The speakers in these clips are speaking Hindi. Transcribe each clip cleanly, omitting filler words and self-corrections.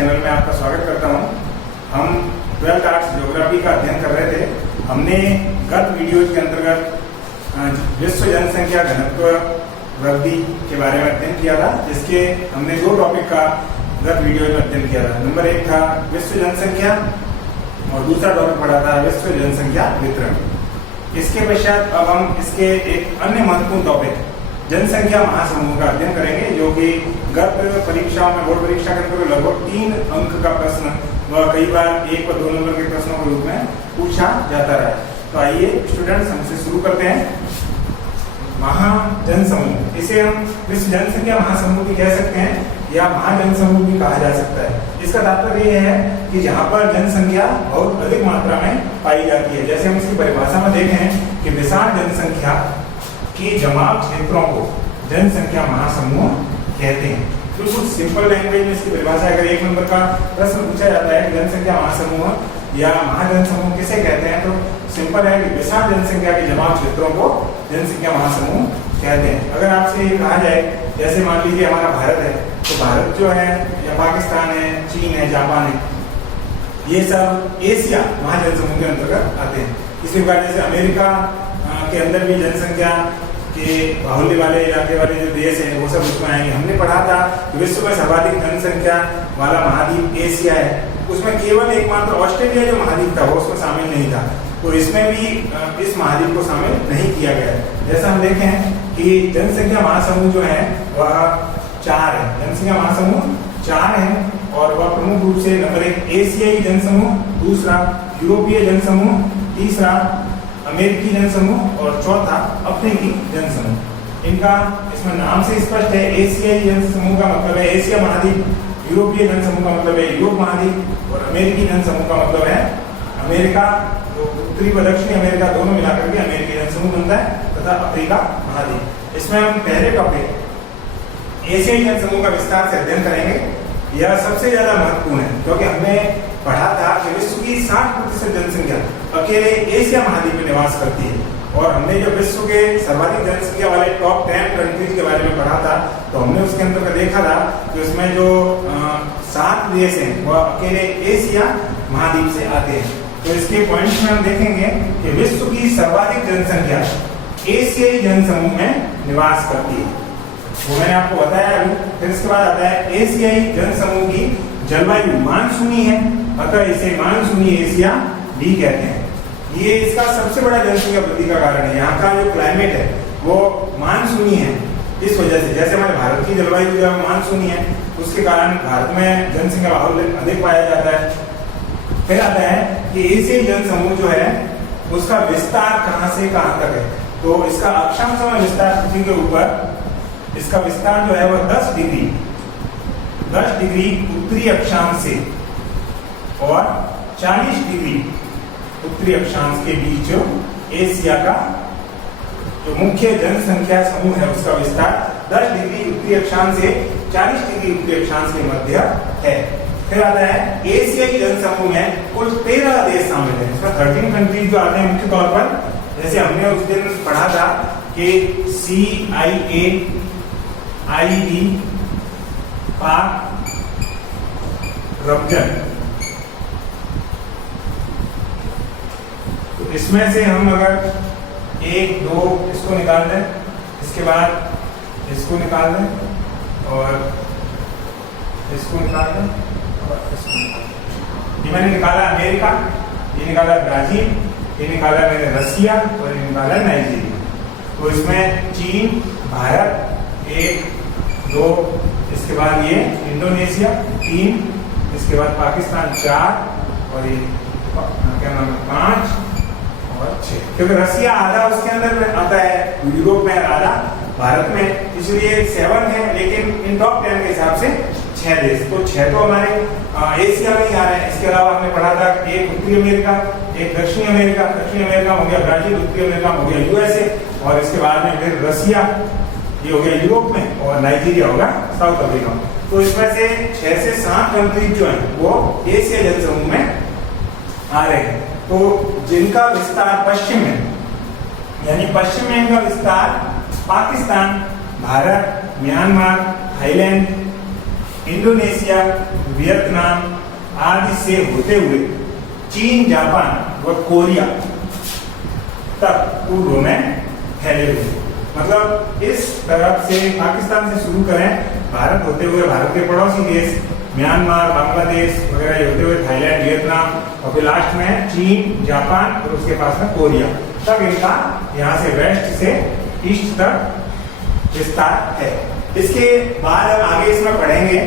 चैनल में आपका स्वागत करता हूं। हम 12th आर्ट्स ज्योग्राफी का अध्ययन कर रहे थे। हमने गत वीडियो के अंतर्गत विश्व जनसंख्या घनत्व वृद्धि के बारे में अध्ययन किया था, जिसके हमने दो टॉपिक का गत वीडियो में अध्ययन किया था। नंबर 1 था विश्व जनसंख्या और दूसरा टॉपिक पढ़ा था विश्व जनसंख्या वितरण। इसके पश्चात अब हम इसके एक अन्य महत्वपूर्ण टॉपिक जनसंख्या महासमूह का अध्ययन करेंगे, जो कि गत परीक्षाओं में, बोर्ड परीक्षा के अंतर्गत लगभग 3 अंक का प्रश्न व कई बार 1 व 2 नंबर के प्रश्नों के रूप में पूछा जाता रहा। तो आइए स्टूडेंट्स, हमसे शुरू करते हैं। महाजनसमूह, इसे हम विश्व जनसंख्या महासमूह भी कह सकते हैं या महाजनसमूह भी कहा जा सकता है। इसका तात्पर्य यह है कि जहाँ पर जनसंख्या बहुत अधिक मात्रा में पाई जाती है। जैसे हम इसकी परिभाषा में देखें कि विशाल जनसंख्या के जमाव क्षेत्रों को जनसंख्या महासमूह कहते हैं। बिल्कुल सिंपल लैंग्वेज में इसकी परिभाषा, अगर 1 नंबर का प्रश्न पूछा जाता है कि जनसंख्या महासमूह या महाजनसमूह किसे कहते हैं, तो सिंपल है कि विशाल जनसंख्या के जमाव क्षेत्रों को जनसंख्या महासमूह कहते हैं। अगर आपसे ये कहा जाए, जैसे मान लीजिए हमारा भारत है, तो भारत जो है या पाकिस्तान है, चीन है, जापान है, ये सब एशिया महाजनसमूह के अंतर्गत आते हैं। इसी प्रकार जैसे अमेरिका के अंदर भी जनसंख्या के बाहुल्य वाले इलाके वाले जो देश हैं वो सब उसमें आएंगे। हमने पढ़ा था विश्व में सर्वाधिक जनसंख्या वाला महाद्वीप एशिया है, उसमें केवल एकमात्र ऑस्ट्रेलिया जो महाद्वीप था वो उसमें शामिल नहीं था, तो इसमें भी इस महाद्वीप को शामिल नहीं किया गया है। जैसा हम देखें कि जनसंख्या महासमूह जो है वह 4 है। जनसंख्या महासमूह 4 है और वह प्रमुख रूप से नंबर 1 एशियाई जनसमूह, दूसरा यूरोपीय जनसमूह, तीसरा अमेरिकी जनसमूह और चौथा अफ्रीकी जनसमूह। इनका इसमें नाम से स्पष्ट है, एशियाई जनसमूह का मतलब है एशिया महाद्वीप, यूरोपीय जनसमूह का मतलब है यूरोप महाद्वीप और अमेरिकी जनसमूह का मतलब है अमेरिका, तो उत्तरी व दक्षिणी अमेरिका दोनों मिलाकर के अमेरिकी जनसमूह बनता है, तथा अफ्रीका महाद्वीप। इसमें हम पहले टॉपिक एशियाई जनसमूह का विस्तार से अध्ययन करेंगे। यह सबसे ज्यादा महत्वपूर्ण है क्योंकि हमने पढ़ा था कि विश्व की 60% जनसंख्या अकेले एशिया महाद्वीप में निवास करती है, और हमने जो विश्व के सर्वाधिक जनसंख्या वाले टॉप 10 कंट्रीज के बारे में पढ़ा था, तो हमने उसके अंदर देखा था कि उसमें जो 7 देश हैं वह अकेले एशिया महाद्वीप से आते हैं। तो इसके पॉइंट्स में हम देखेंगे कि विश्व की सर्वाधिक जनसंख्या एशियाई जनसमूह में निवास करती है, वो मैंने आपको बताया अभी। फिर इसके बाद आता है एशियाई जनसमूह की जलवायु मानसूनी है, अतः इसे मानसूनी एशिया भी कहते हैं। ये इसका सबसे बड़ा जनसंख्या वृद्धि का कारण है। यहाँ का जो क्लाइमेट है वो मानसूनी है, इस वजह से जैसे हमारे भारत की जलवायु जो है मानसूनी है, उसके कारण भारत में जनसंख्या बाहुल्य अधिक पाया जाता है। फिर आता है कि एशियाई जनसमूह जो है उसका विस्तार कहाँ से कहाँ तक है, तो इसका अक्षांश में विस्तार पृथ्वी के ऊपर, इसका विस्तार जो है वह 10 डिग्री उत्तरी अक्षांश से और 40 डिग्री उत्तरी अक्षांश के बीच एशिया का जो मुख्य जनसंख्या समूह है उसका विस्तार 10 डिग्री उत्तरी अक्षांश से 40 डिग्री उत्तरी अक्षांश के मध्य है। फिर आता है एशियाई जनसमूह में कुल 13 देश शामिल है। इसमें 13 कंट्रीज जो आते हैं मुख्य तौर पर, जैसे हमने उस दिन पढ़ा था कि CIA, IE, पाक, रमजन, तो इसमें से हम अगर 1, 2 इसको निकाल दें, इसके बाद इसको निकाल दें और इसको निकाल दें और इसको निकाल दें। ये मैंने निकाला अमेरिका, ये निकाला ब्राजील, ये निकाला मैंने रसिया और ये निकाला नाइजीरिया। तो इसमें चीन, भारत 1, 2, इसके बाद ये इंडोनेशिया 3, इसके बाद पाकिस्तान 4 और ये क्या नाम है 5 और 6, क्योंकि रसिया आधा उसके अंदर आता है, यूरोप में आधा भारत में, इसलिए 7 है। लेकिन इन टॉप 10 के हिसाब से 6 देश, तो 6 तो हमारे एशिया में ही आ रहे हैं। इसके अलावा हमने पढ़ा था एक उत्तरी अमेरिका, एक दक्षिणी अमेरिका। दक्षिणी अमेरिका हो गया ब्राजील, उत्तरी अमेरिका हो गया USA, और इसके बाद में फिर रसिया, ये हो गया यूरोप में, और नाइजीरिया होगा साउथ अफ्रीका। तो इसमें से 6 से 7 कंट्रीज जो हैं वो एशिया जनसमूह में आ रहे हैं। तो जिनका विस्तार पश्चिम में, यानी पश्चिम में इनका विस्तार Pakistan, Bharat, Myanmar, Thailand, Indonesia, Vietnam आदि से होते हुए चीन, जापान व कोरिया तक पूर्व में फैले हुए। मतलब इस तरफ से पाकिस्तान से शुरू करें, भारत होते हुए भारत के पड़ोसी देश म्यांमार, बांग्लादेश वगैरह ये होते हुए थाईलैंड, वियतनाम और फिर लास्ट में चीन, जापान और उसके पास में कोरिया तक इनका यहाँ से वेस्ट से ईस्ट तक विस्तार है। इसके बाद हम आगे इसमें पढ़ेंगे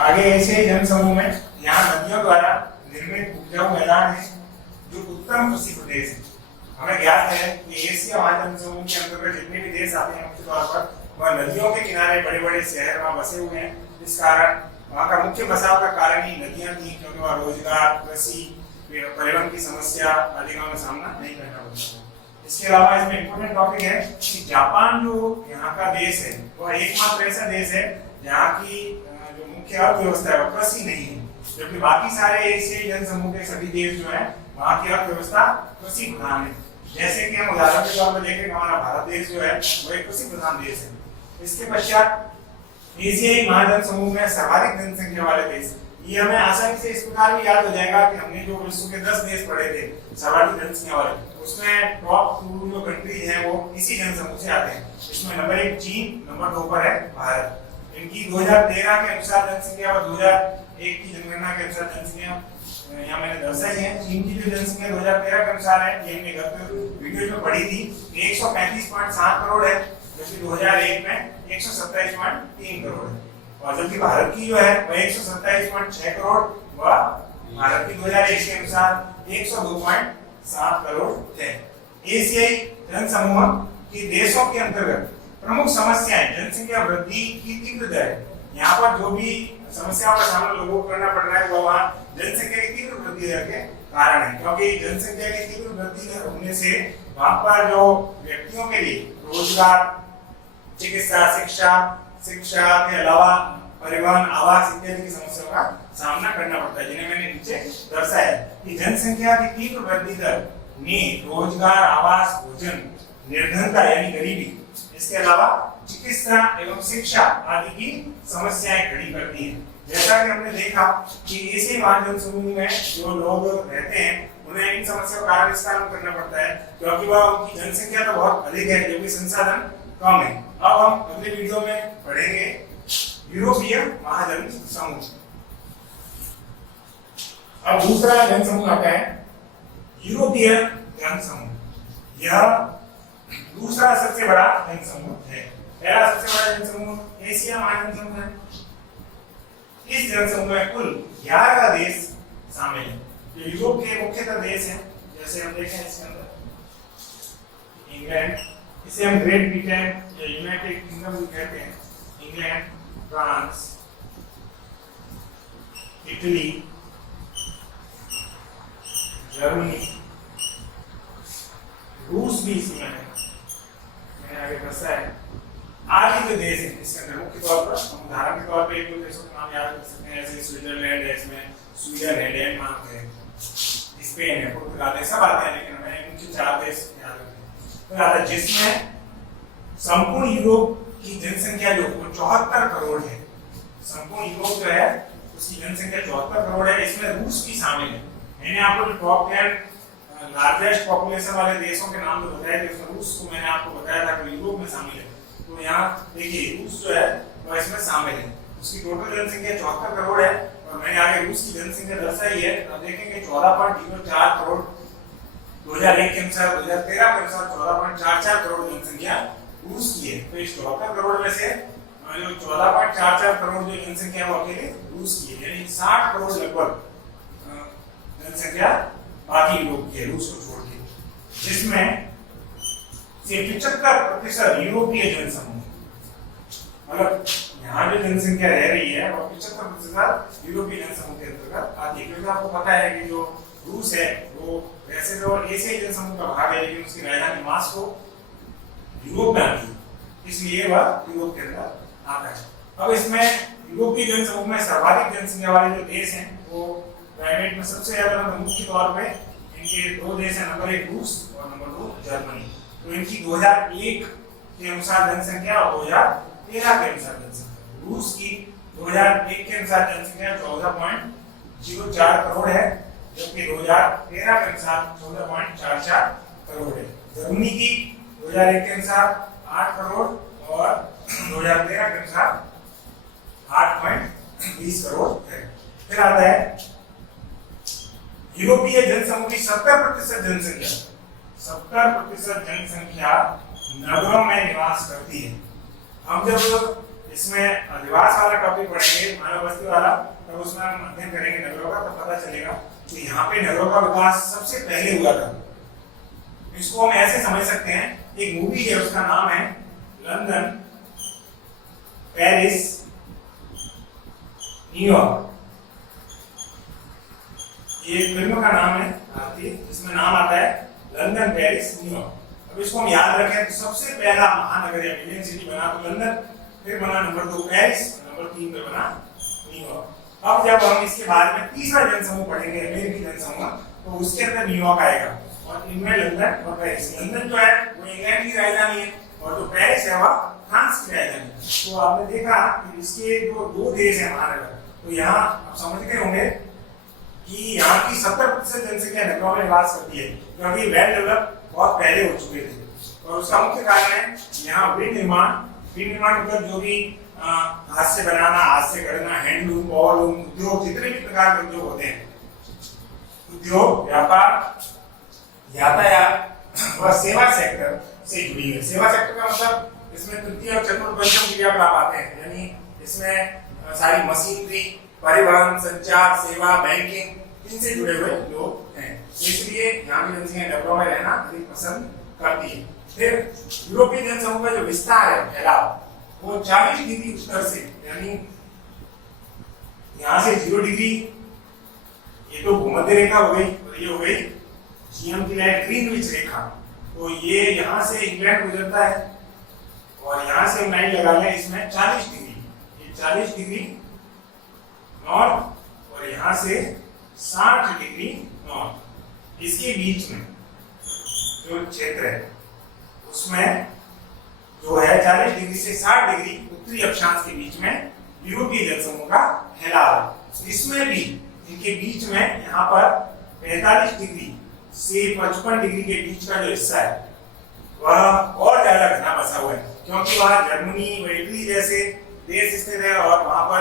आगे ऐसे जनसमूह में यहाँ नदियों द्वारा निर्मित उपजाऊ मैदान है जो उत्तम कृषि प्रदेश है। हमें ज्ञात है कि एशिया महाजन समूह के अंतर्गत जितने भी देश आते हैं मुख्य तौर पर वह नदियों के किनारे बड़े बड़े शहर वहाँ बसे हुए हैं। इस कारण वहाँ का मुख्य बसाव का कारण ही नदियां थी, क्योंकि वहाँ रोजगार, कृषि, परिवहन की समस्या आदि का सामना नहीं करना पड़ता। इसके अलावा इसमें इम्पोर्टेंट टॉपिक है कि जापान जो यहाँ का देश है वह एकमात्र ऐसा देश है जहाँ की जो मुख्य अर्थव्यवस्था है वह कृषि नहीं है, जबकि बाकी सारे एशियाई जनसमूह के सभी देश जो है वहाँ की अर्थव्यवस्था कृषि प्रधान है। जैसे कि हम उदाहरण के तौर पर देखें, हमारा भारत देश जो है वो एक कृषि प्रधान देश है। इसके पश्चात एशियाई महाजन समूह में सर्वाधिक जनसंख्या वाले देश, ये हमें आसानी से इस प्रकार भी याद हो जाएगा कि हमने जो विश्व के 10 देश पढ़े थे सर्वाधिक जनसंख्या वाले, उसमें टॉप 2 जो कंट्रीज हैं वो इसी जनसमूह से आते हैं। इसमें नंबर 1 चीन, नंबर 2 पर है भारत। इनकी 2013 के अनुसार जनसंख्या और 2001 की जनगणना के अनुसार जनसंख्या यहाँ मैंने दर्शाई है। चीन की जो जनसंख्या 2013 के अनुसार है, ये हमने गत वीडियो में पढ़ी थी, 135.7 करोड़ है, जबकि 2001 में 127.3 करोड़ है। और जबकि भारत की जो है वह 127.6 करोड़ व भारत की 2001 के अनुसार 102.7 करोड़ है। एशियाई जनसमूह के देशों के अंतर्गत प्रमुख समस्याएं जनसंख्या वृद्धि की तीव्र दर। यहाँ पर जो भी समस्याओं का सामना लोगों को करना पड़ रहा है वो वहाँ जनसंख्या की तीव्र वृद्धि दर के कारण है, क्योंकि जनसंख्या की तीव्र वृद्धि दर होने से वहाँ पर जो व्यक्तियों के लिए रोजगार, चिकित्सा, शिक्षा के अलावा परिवहन, आवास इत्यादि की समस्याओं का सामना करना पड़ता है, जिन्हें मैंने नीचे दर्शाया कि जनसंख्या की तीव्र वृद्धि दर ने रोजगार, आवास, भोजन, निर्धनता यानी गरीबी, इसके अलावा चिकित्सा एवं शिक्षा आदि की समस्याएं खड़ी करती हैं। जैसा कि हमने देखा कि एशियाई महाजन समूह में जो लोग रहते हैं उन्हें इन समस्याओं का कारण इस कारण करना पड़ता है क्योंकि वह उनकी जनसंख्या तो बहुत अधिक है जबकि संसाधन कम है। अब हम अगले वीडियो में पढ़ेंगे यूरोपीय महाजन समूह। अब दूसरा जन समूह आता है यूरोपीय जन समूह। यह दूसरा सबसे बड़ा जन समूह है। पहला सबसे बड़ा जन समूह एशिया महाजन समूह है। इस जन समूह में कुल 11 देश शामिल हैं। जो यूरोप के मुख्यतः देश हैं, जैसे हम देखें इसके अंदर इंग्लैंड, इसे हम ग्रेट ब्रिटेन या यूनाइटेड किंगडम भी कहते हैं। इंग्लैंड, फ्रांस, इटली, जर्मनी, रूस भी इसमें है, मैंने आगे दर्शाया है। आदि जो देश है इसके अंदर मुख्य तौर पर हम उदाहरण के तौर पर एक दो देशों के नाम याद कर सकते हैं, जैसे स्विट्जरलैंड है, इसमें स्वीडन है, डेनमार्क है, स्पेन है, पुर्तगाल है, सब आते हैं, लेकिन हमें मुख्य 4 देश याद रखने हैं। जिसमें संपूर्ण यूरोप की जनसंख्या जो 74 करोड़ है। संपूर्ण यूरोप जो है उसकी जनसंख्या 74 करोड़ है। इसमें रूस भी शामिल है। मैंने आपको जो टॉप 10 लार्जेस्ट पॉपुलेशन वाले देशों के नाम जो बताए थे उसमें रूस को मैंने आपको बताया था कि यूरोप में शामिल है। तो यहाँ देखिए रूस जो है वो इसमें शामिल है। उसकी टोटल जनसंख्या 74 करोड़ है और मैंने आगे रूस की जनसंख्या दर्शाई है। अब देखेंगे 14.04 करोड़ 2001 के अनुसार, 2013 के अनुसार 14.44 करोड़ जनसंख्या रूस की है। तो इस 74 करोड़ में से जो 14.44 करोड़ जो जनसंख्या वो अकेले रूस की है, यानी 60 करोड़ लगभग जनसंख्या बाकी यूरोप की है, रूस को छोड़ के, जिसमें से 75% यूरोपीय जनसमूह। मतलब यहाँ जो जनसंख्या रह रही है वो 75% यूरोपीय जनसमूह के अंतर्गत आती है। क्योंकि आपको पता है कि जो रूस है वो वैसे तो एशियाई जनसमूह का भाग है, लेकिन उसकी राजधानी मॉस्को यूरोप में आती है, इसलिए वह यूरोप के अंदर आता है। अब इसमें यूरोपीय जनसमूह में सर्वाधिक जनसंख्या वाले जो देश हैं वो प्राइवेट में सबसे ज्यादा मुख्य तौर पे इनके 2 देश हैं, नंबर 1 रूस और नंबर 2 जर्मनी। तो इनकी 2001 के अनुसार जनसंख्या और 2013 के अनुसार जनसंख्या, रूस की 2001 के अनुसार जनसंख्या 14.04 करोड़ है, जबकि 2013 के अनुसार 14.44 करोड़ है। जर्मनी की 2001 के अनुसार 8 करोड़ और 2013 के अनुसार 8.20 करोड़ है। फिर आता है यूरोपीय जनसमूह की 70% जनसंख्या, 70% जनसंख्या नगरों में निवास करती है। हम जब इसमें निवास वाला टॉपिक पढ़ेंगे, मानव बस्ती वाला, तब उसमें हम अध्ययन करेंगे नगरों का, तो पता चलेगा कि यहाँ पे नगरों का विकास सबसे पहले हुआ था। इसको हम ऐसे समझ सकते हैं, एक मूवी है उसका नाम है लंदन, पेरिस, न्यूयॉर्क। ये फिल्म का नाम है भारतीय, जिसमें नाम आता है लंदन, पेरिस, न्यूयॉर्क। अब इसको हम याद रखें तो सबसे पहला महानगर या मिलियन सिटी बना तो लंदन, फिर बना नंबर 2 पेरिस, नंबर 3 पे बना न्यूयॉर्क। अब जब हम इसके बाद में तीसरा जनसमूह पढ़ेंगे, अमेरिकी जनसमूह, तो उसके अंदर न्यूयॉर्क आएगा और इनमें लंदन और पेरिस। लंदन जो है वो इंग्लैंड की राजधानी है और जो पेरिस है वह फ्रांस की राजधानी है। तो आपने देखा कि इसके जो दो देश है महानगर, तो यहाँ आप समझ गए होंगे कि यहाँ की 70% जनसंख्या नगरों में निवास करती है, क्योंकि वेल डेवलप बहुत पहले हो चुके थे। और उसका मुख्य कारण है यहाँ विनिर्माण मतलब जो भी हाथ से बनाना, हाथ से गढ़ना, हैंडलूम, पॉवरलूम, उद्योग, जितने भी प्रकार के उद्योग होते हैं, उद्योग, व्यापार, यातायात और सेवा सेक्टर से जुड़ी है। सेवा सेक्टर का मतलब इसमें तृतीय और चतुर्थ पंचम क्रियाकलाप आते हैं, यानी इसमें सारी मशीनरी, परिवहन, संचार, सेवा, बैंकिंग, इनसे जुड़े हुए लोग हैं। इसलिए यहाँ की जनसंख्या नगरों में रहना अधिक पसंद करती है। फिर यूरोपीय जनसमूह का जो विस्तार है, फैलाव, वो 40 डिग्री उत्तर से, यानी यहाँ से 0 डिग्री, ये तो भूमध्य रेखा हो गई, और ये हो गई जीएम की लाइन, ग्रीनविच रेखा। तो ये यहाँ से इंग्लैंड गुजरता है और यहाँ से हम लाइन लगा लें इसमें 40 डिग्री, ये 40 डिग्री नॉर्थ और यहाँ से 60 डिग्री नॉर्थ। इसके बीच में जो क्षेत्र है उसमें जो है 40 डिग्री से 60 डिग्री उत्तरी अक्षांश के बीच में यूरोपीय जनसमूह का फैलाव है। इसमें भी इनके बीच में यहाँ पर 45 डिग्री से 55 डिग्री के बीच का जो हिस्सा है वह और ज्यादा घना बसा हुआ है, क्योंकि वहाँ जर्मनी व इटली जैसे देश स्थित है और वहाँ पर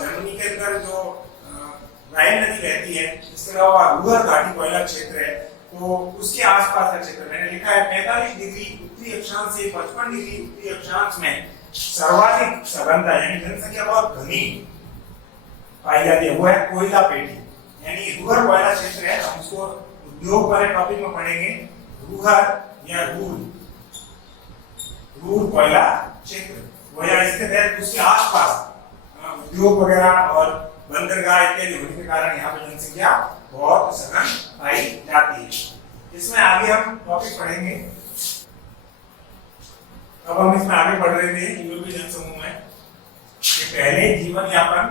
जर्मनी के अंदर जो राइन नदी बहती है, इसके अलावा रूहर घाटी कोयला क्षेत्र है, तो उसके आसपास का क्षेत्र मैंने लिखा है 45 डिग्री उत्तरी अक्षांश से 55 डिग्री उत्तरी अक्षांश में सर्वाधिक सघनता यानी जनसंख्या बहुत घनी पाई जाती है, वो है कोयला पेटी, यानी रूहर कोयला क्षेत्र है। हम उसको उद्योग वाले टॉपिक में पढ़ेंगे, रूहर या रूर कोयला क्षेत्र वो यहाँ स्थित है। उसके आसपास उद्योग वगैरह और बंदरगाह इत्यादि होने के कारण यहाँ पर जनसंख्या बहुत सघन पाई जाती है। इसमें आगे हम टॉपिक पढ़ेंगे। अब हम इसमें आगे पढ़ रहे थे यूरोपीय जनसमूह में कि पहले जीवन यापन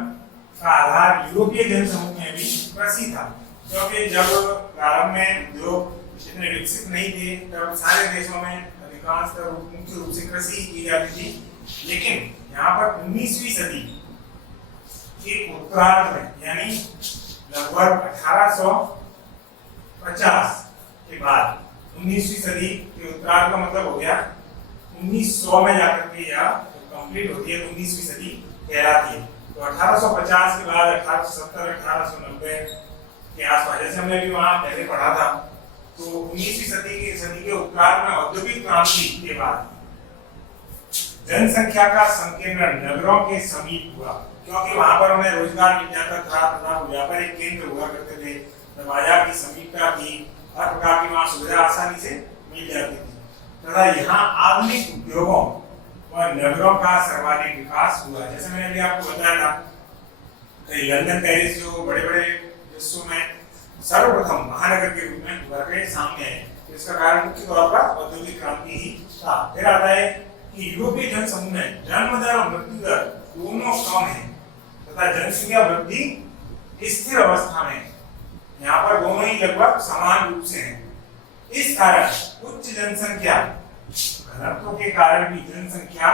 का आधार यूरोपीय जनसमूह में भी कृषि था, क्योंकि जब प्रारंभ में उद्योग इतने विकसित नहीं थे तब सारे देशों में अधिकांशतः मुख्य रूप से कृषि की जाती थी। लेकिन यहाँ पर 19वीं सदी के उत्तरार्ध में यानी लगभग 1850 के बाद, 19वीं सदी के उत्तरार्ध का मतलब हो गया 1900 में जाकर के या कंप्लीट होती है तो 19वीं सदी कहलाती है। तो 1850 के बाद 1870 1890 के आसपास, जैसे हमने भी वहां पहले पढ़ा था, तो 19वीं सदी के उत्तरार्ध में औद्योगिक क्रांति के बाद जनसंख्या का संकेंद्रण नगरों के समीप हुआ, क्योंकि वहां पर उन्हें रोजगार मिल जाता था तथा व्यापारिक केंद्र हुआ करते थे, बाजार की समीपता थी, हर प्रकार की वहां सुविधा आसानी से मिल जाती थी तथा यहाँ आधुनिक उद्योगों व नगरों का सर्वाधिक विकास हुआ। जैसे मैंने अभी आपको बताया था लंदन, पेरिस जो बड़े बड़े विश्व में सर्वप्रथम महानगर के रूप में उभर के सामने आए, तो इसका कारण मुख्य तौर पर औद्योगिक क्रांति ही था। फिर आता है कि यूरोपीय जनसमूह में जन्म दर और मृत्यु दर दोनों कम है तथा जनसंख्या वृद्धि स्थिर अवस्था में, यहाँ पर दोनों ही लगभग समान रूप से हैं। इस कारण उच्च जनसंख्या घनत्व के कारण भी जनसंख्या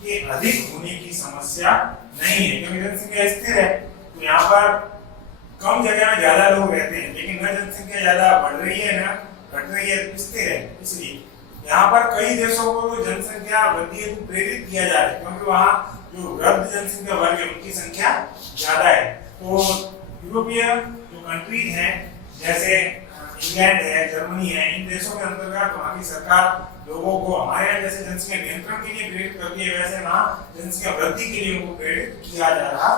के अधिक होने की समस्या नहीं है, क्योंकि जनसंख्या स्थिर है। तो यहाँ पर कम जगह में ज्यादा लोग रहते हैं, लेकिन न जनसंख्या ज्यादा बढ़ रही है ना घट रही है, स्थिर है। इसलिए यहाँ पर कई देशों को तो जनसंख्या वृद्धि हेतु प्रेरित किया जा रहा है, क्योंकि वहाँ जो वृद्ध जनसंख्या वर्ग है उनकी संख्या ज्यादा है। तो यूरोपीय जो कंट्रीज हैं जैसे इंग्लैंड है, जर्मनी है, इन देशों के अंतर्गत वहाँ की सरकार लोगों को हमारे यहाँ जैसे जनसंख्या नियंत्रण के लिए प्रेरित करती है, वैसे वहाँ जनसंख्या वृद्धि के लिए उनको प्रेरित किया जा रहा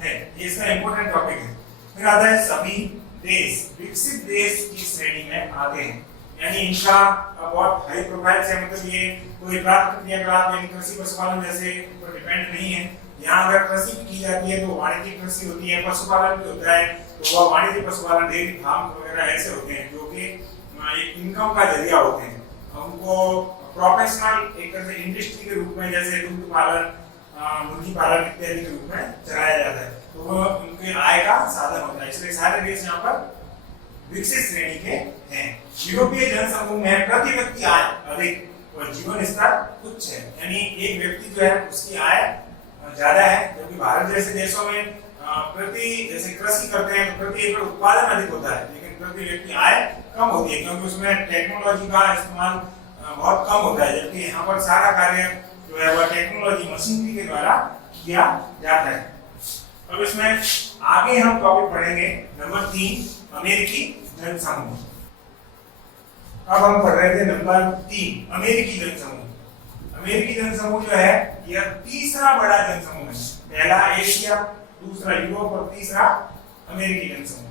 है। ये इसका इंपॉर्टेंट टॉपिक है। फिर आता है सभी देश विकसित देश की श्रेणी में आते हैं, यानी इनका बहुत हाई प्रोफाइल से, मतलब ये कोई प्राकृतिक क्रियाकलाप यानी कृषि पशुपालन जैसे ऊपर डिपेंड नहीं है। यहाँ अगर कृषि भी की जाती है तो वाणिज्यिक कृषि होती है, पशुपालन भी होता है, तो वह वाणिज्यिक पशुपालन, डेयरी फार्म वगैरह ऐसे होते हैं जो कि एक इनकम का जरिया होते हैं। उनको प्रोफेशनल एक तरह से इंडस्ट्री के रूप में, जैसे दूध पालन, मुर्गी पालन इत्यादि के रूप में चलाया जाता है, तो वो उनके आय का साधन होता है। इसलिए सारे देश यहाँ पर विकसित श्रेणी के हैं। यूरोपीय जनसमूह में प्रति व्यक्ति आय अधिक और जीवन स्तर उच्च है, यानी एक व्यक्ति जो है उसकी आय ज्यादा है, जबकि भारत जैसे देशों में प्रति जैसे कृषि करते हैं तो प्रति एकड़ उत्पादन अधिक होता है, लेकिन प्रति व्यक्ति आय कम होती है, क्योंकि उसमें टेक्नोलॉजी का इस्तेमाल बहुत कम होता है, जबकि यहाँ पर सारा कार्य जो है वह टेक्नोलॉजी मशीनरी के द्वारा किया जाता है। अब इसमें आगे हम टॉपिक पढ़ेंगे नंबर 3, अमेरिकी जनसमूह। अब हम पढ़ रहे थे नंबर 3, अमेरिकी जनसमूह। अमेरिकी जनसमूह जो है यह तीसरा बड़ा जनसमूह है। पहला एशिया, दूसरा यूरोप और तीसरा अमेरिकी जनसमूह।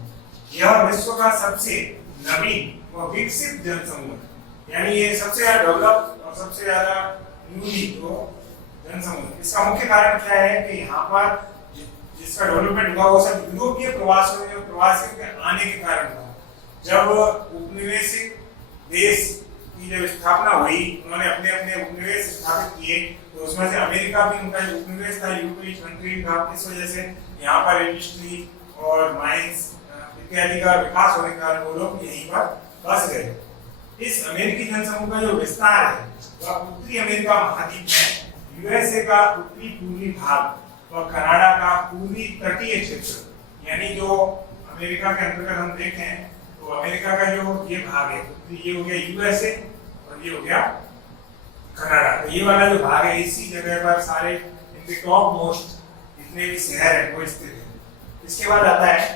यह विश्व का सबसे नवीन व विकसित जनसमूह है, यानी ये सबसे ज्यादा डेवलप और सबसे ज्यादा न्यूली जो जनसमूह। इसका मुख्य कारण क्या है कि यहाँ पर जिसका डेवलपमेंट हुआ वो सब यूरोपीय प्रवासियों के आने के कारण हुआ। जब उपनिवेशिक देश की जब स्थापना हुई, उन्होंने अपने अपने उपनिवेश स्थापित किए, तो उसमें से अमेरिका भी उनका जो उपनिवेश था, यूरोपीय कंट्री था। इस वजह से यहाँ पर इंडस्ट्री और माइंस इत्यादि का विकास होने के कारण वो लोग यहीं पर बस गए। इस अमेरिकी जनसमूह का जो विस्तार है वह उत्तरी अमेरिका महाद्वीप में यूएसए का उत्तरी पूर्वी भाग और कनाडा का पूर्वी तटीय क्षेत्र, यानी जो अमेरिका के अंतर्गत हम देखें तो अमेरिका का जो ये भाग है, ये हो गया यूएसए और ये हो गया कनाडा। तो ये वाला जो भाग है इसी जगह पर सारे इनके टॉप मोस्ट जितने भी शहर है वो स्थित है। इसके बाद आता है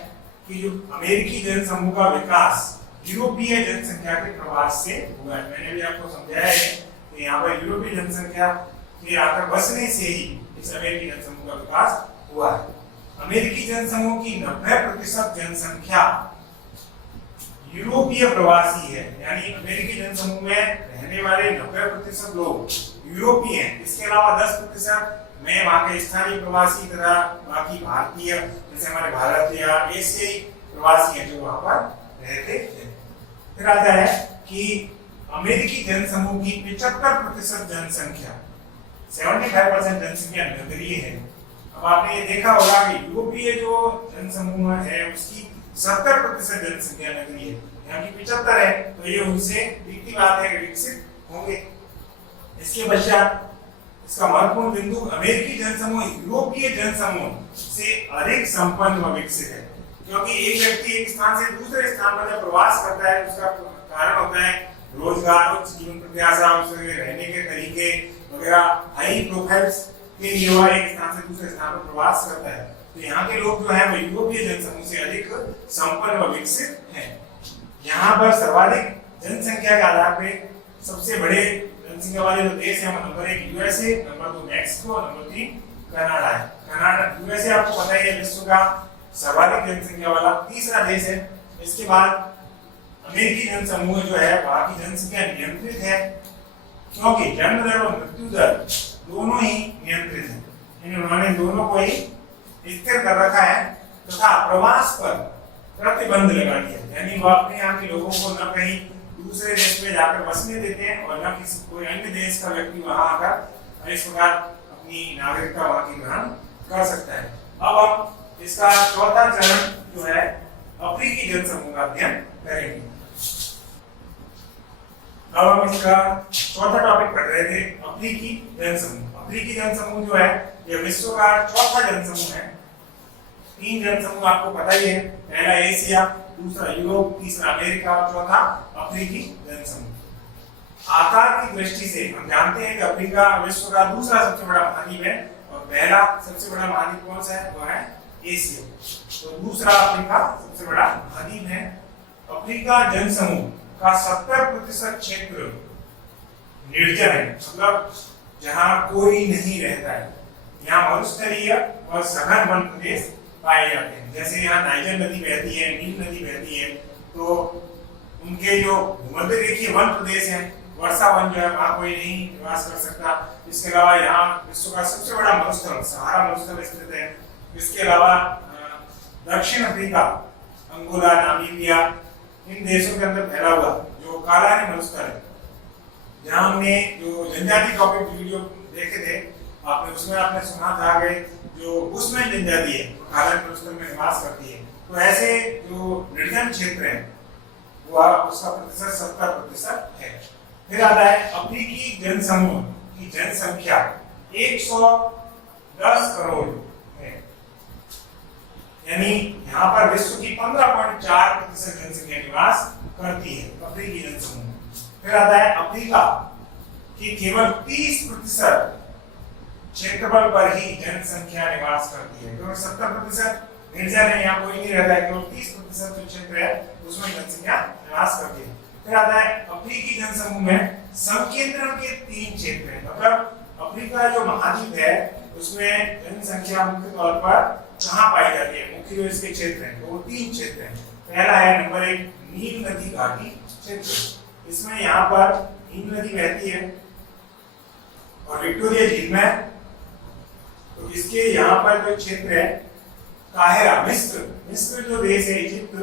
कि जो अमेरिकी जनसमूह का विकास यूरोपीय जनसंख्या के प्रवास से हुआ है। मैंने भी आपको समझाया है कि यहाँ पर यूरोपीय जनसंख्या के आकर बसने से ही इस अमेरिकी जनसमूह का विकास हुआ है। अमेरिकी जनसमूह की 90% जनसंख्या यूरोपीय प्रवासी है, यानी अमेरिकी जनसमूह में रहने वाले 90% लोग यूरोपीय हैं। इसके अलावा 10% में वहाँ के स्थानीय प्रवासी तथा बाकी भारतीय जैसे हमारे भारत या एशियाई प्रवासी हैं जो वहाँ पर रहते हैं। फिर आता है कि अमेरिकी जनसमूह की 75% जनसंख्या 75% जनसंख्या नगरीय है। अब आपने ये देखा होगा कि यूरोपीय जो जनसमूह है उसकी 70% जनसंख्या नगरीय है, यहाँ की 75 है, तो ये उनसे दिखती बात है कि विकसित होंगे। इसके पश्चात इसका महत्वपूर्ण बिंदु अमेरिकी जनसमूह यूरोपीय जनसमूह से अधिक संपन्न व विकसित है, क्योंकि एक व्यक्ति एक स्थान से दूसरे स्थान पर जब प्रवास करता है उसका कारण होता है रोजगार, उच्च जीवन प्रत्याशा, उसके रहने के तरीके वगैरह हाई प्रोफाइल्स के लिए वह एक स्थान से दूसरे स्थान पर प्रवास करता है। तो यहाँ के लोग जो है वो यूरोपीय जनसमूह से अधिक संपन्न व विकसित हैं। यहाँ पर सर्वाधिक जनसंख्या के आधार पे सबसे बड़े जनसंख्या वाले जो देश है number 1 USA, number 2 Mexico, number 3 Canada है। कनाडा यूएसए आपको पता ही है विश्व का सर्वाधिक जनसंख्या वाला तीसरा देश है। इसके बाद अमेरिकी जनसमूह जो है वहाँ की जनसंख्या नियंत्रित है, क्योंकि जन्म दर और मृत्यु दर दोनों ही नियंत्रित है, यानी उन्होंने दोनों को ही स्थिर कर रखा है तथा प्रवास पर प्रतिबंध लगा दिया, यानी वो अपने यहाँ के लोगों को न कहीं दूसरे देश में जाकर बसने देते हैं और न किसी कोई अन्य देश का व्यक्ति वहां आकर इस प्रकार अपनी नागरिकता वहां की ग्रहण कर सकता है। अब हम इसका चौथा चरण जो है अफ्रीकी जनसमूह का अध्ययन करेंगे। अब हम इसका चौथा टॉपिक पढ़ रहे थे अफ्रीकी जनसमूह। अफ्रीकी जनसमूह जो है ये विश्व का चौथा जनसमूह है। 3 जनसमूह आपको पता ही है, पहला एशिया, दूसरा यूरोप, तीसरा अमेरिका और चौथा अफ्रीकी जनसमूह। आकार की दृष्टि से हम जानते हैं कि अफ्रीका विश्व का दूसरा सबसे बड़ा महाद्वीप है और पहला सबसे बड़ा महाद्वीप कौन सा है, वो है एशिया। तो दूसरा अफ्रीका सबसे बड़ा महाद्वीप है। अफ्रीका जनसमूह का 70% क्षेत्र निर्जन है, मतलब जहां कोई नहीं रहता है। यहाँ मरुस्थलीय और सघन वन प्रदेश पाए जाते हैं। जैसे यहाँ नाइजर नदी बहती है, नील नदी बहती है, तो उनके जो भूमध्य रेखीय वन प्रदेश है, वर्षा वन जो है वहाँ कोई नहीं निवास कर सकता। इसके अलावा यहाँ विश्व का सबसे बड़ा मरुस्थल सहारा मरुस्थल स्थित है। इसके अलावा दक्षिण अफ्रीका, अंगोला, नामीबिया, इन देशों के अंदर फैला हुआ जो कालाहारी मरुस्थल है, जहाँ हमने जो जनजाति टॉपिक वीडियो देखे थे आपने, उसमें आपने सुना था कि जो बुशमैन जनजाति है कालाहारी मरुस्थल में निवास करती है। तो ऐसे जो निर्जन क्षेत्र है वह उसका प्रतिशत 70% है। फिर आता है अफ्रीकी जनसमूह की जनसंख्या 110 करोड़ है, यानी यहाँ पर विश्व की 15.4% जनसंख्या निवास करती है अफ्रीकी जनसमूह। फिर आता है अफ्रीका की केवल 30% क्षेत्रफल पर ही जनसंख्या निवास करती है, क्योंकि 70% निर्जन है, यहाँ कोई नहीं रहता है, केवल 30% जो क्षेत्र है उसमें जनसंख्या निवास करती है। फिर आता है अफ्रीकी जनसमूह में संकेंद्रण के 3 क्षेत्र हैं, मतलब अफ्रीका जो महाद्वीप है उसमें जनसंख्या मुख्य तौर पर कहाँ पाई जाती है, मुख्य जो इसके क्षेत्र हैं तो वो 3 क्षेत्र हैं। पहला है नंबर 1 नील नदी घाटी क्षेत्र, इसमें यहाँ पर नील नदी बहती है और विक्टोरिया झील में, तो इसके यहाँ पर जो क्षेत्र है काहिरा, मिस्र जो देश है, इजिप्ट,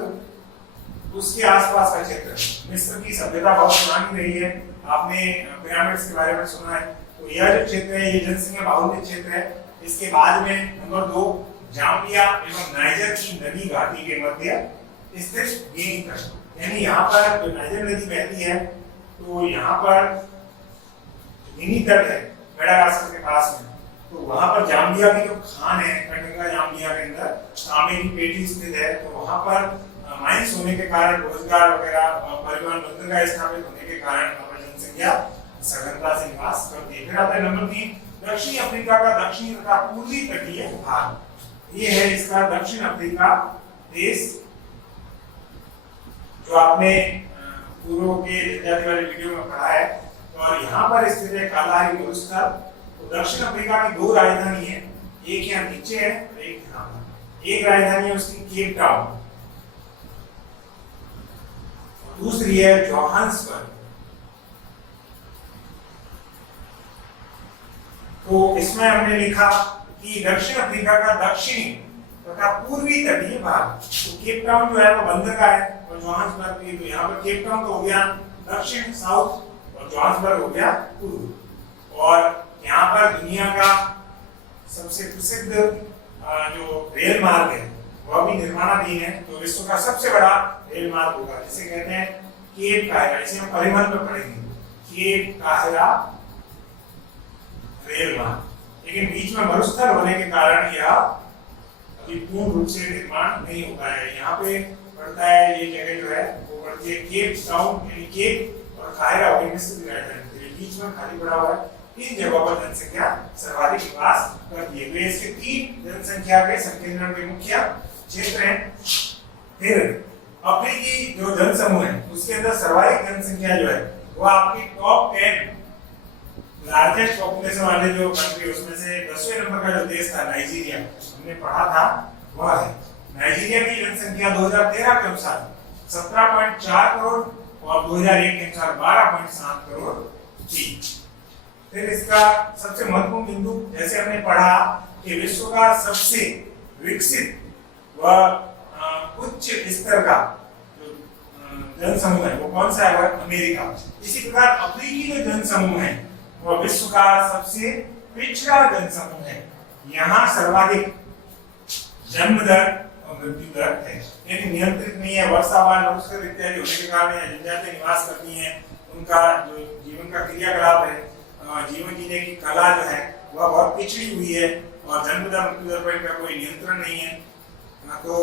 उसके आसपास का क्षेत्र। मिस्र की सभ्यता बहुत पुरानी रही है, आपने पिरामिड्स के बारे में सुना है। तो यह जो क्षेत्र है ये जनसंख्या बाहुल्य क्षेत्र है। इसके बाद में नंबर 2 जाम्बिया एवं नाइजर की नदी घाटी के मध्य स्थित गिनी तट, यानी यहाँ पर जो नाइजर नदी बहती है तो यहाँ पर गिनी तट है मेडागास्कर के पास में, तो वहां पर जाम्बिया की जो खान है कटंगा जाम्बिया के अंदर तांबे की पेटी स्थित है, तो वहां पर माइंस होने के कारण रोजगार वगैरह परिवहन बंदरगाह स्थापित होने के कारण जनसंख्या सघनता से निवास करती है। फिर आता है नंबर 3 दक्षिण अफ्रीका का दक्षिणी तथा पूर्वी तटीय भाग, ये है इसका दक्षिण अफ्रीका देश, जो आपने पूर्व के जनजाति वाले वीडियो में पढ़ा है। और यहाँ पर स्थित है कालाहारी मरुस्थल। तो दक्षिण अफ्रीका की 2 राजधानी है, एक यहाँ नीचे है और एक यहाँ पर। एक राजधानी है उसकी केप टाउन, दूसरी है जोहान्सबर्ग। तो इसमें हमने लिखा कि दक्षिण अफ्रीका का दक्षिणी तथा पूर्वी तटीय भाग, तो केप टाउन जो है वो बंदरगाह है और जोहान्सबर्ग की, तो यहाँ पर केप टाउन तो हो गया दक्षिण साउथ और जोहान्सबर्ग हो गया पूर्व। और यहाँ पर दुनिया का सबसे प्रसिद्ध जो रेल मार्ग है वह भी निर्माणाधीन है, तो विश्व का सबसे बड़ा रेल मार्ग होगा, जिसे कहते हैं केप काहिरा। इसे हम परिवहन में पढ़ेंगे, केप काहिरा रेल मार्ग। लेकिन बीच में मरुस्थल होने के कारण यह अभी पूर्ण रूप से निर्माण नहीं हो पाया है। यहाँ पे पड़ता है ये जगह जो है वो पड़ती है केप टाउन, यानी केप और काहिरा वही मिस्र की राजधानी, बीच में खाली पड़ा हुआ है। 3 जगहों पर जनसंख्या सर्वाधिक निवास करती है। वे इसके 3 जनसंख्या के संकेंद्रण के मुख्य क्षेत्र हैं। फिर अफ्रीकी जो जनसमूह है उसके अंदर सर्वाधिक जनसंख्या जो है वो आपकी टॉप 10 लार्जेस्ट पॉपुलेशन वाले जो कंट्री, उसमें से 10वें नंबर का जो देश था नाइजीरिया, हमने पढ़ा था वह है। नाइजीरिया की जनसंख्या 2013 के अनुसार 17.4 करोड़ और 2001 के अनुसार 12.7 करोड़ थी। फिर इसका सबसे महत्वपूर्ण बिंदु, जैसे हमने पढ़ा कि विश्व का सबसे विकसित व उच्च स्तर का जो जनसमूह है वो कौन सा है, वह अमेरिका। इसी प्रकार अफ्रीकी जो जनसमूह है वह विश्व का सबसे पिछड़ा जनसमूह है। यहाँ सर्वाधिक जन्म दर और मृत्यु दर है, यानी नियंत्रित नहीं है। वर्षावान मरुस्थल इत्यादि होने के कारण जनजातियां निवास करती हैं, उनका जो जीवन का क्रियाकलाप है, जीवन जीने की कला जो है वह बहुत पिछड़ी हुई है और जन्म दर मृत्यु दर पर इनका कोई नियंत्रण नहीं है। तो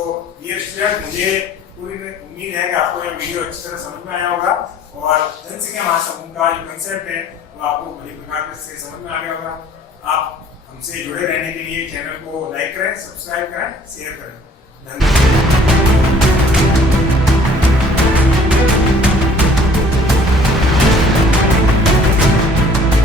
ये स्टूडेंट, मुझे पूरी उम्मीद है कि आपको यह वीडियो अच्छी तरह समझ में आया होगा और जनसंख्या महासमूह का जो कंसेप्ट है वो आपको बड़ी प्रकार से समझ में आ गया होगा। आप हमसे जुड़े रहने के लिए चैनल को लाइक करें, सब्सक्राइब करें, शेयर करें। धन्यवाद।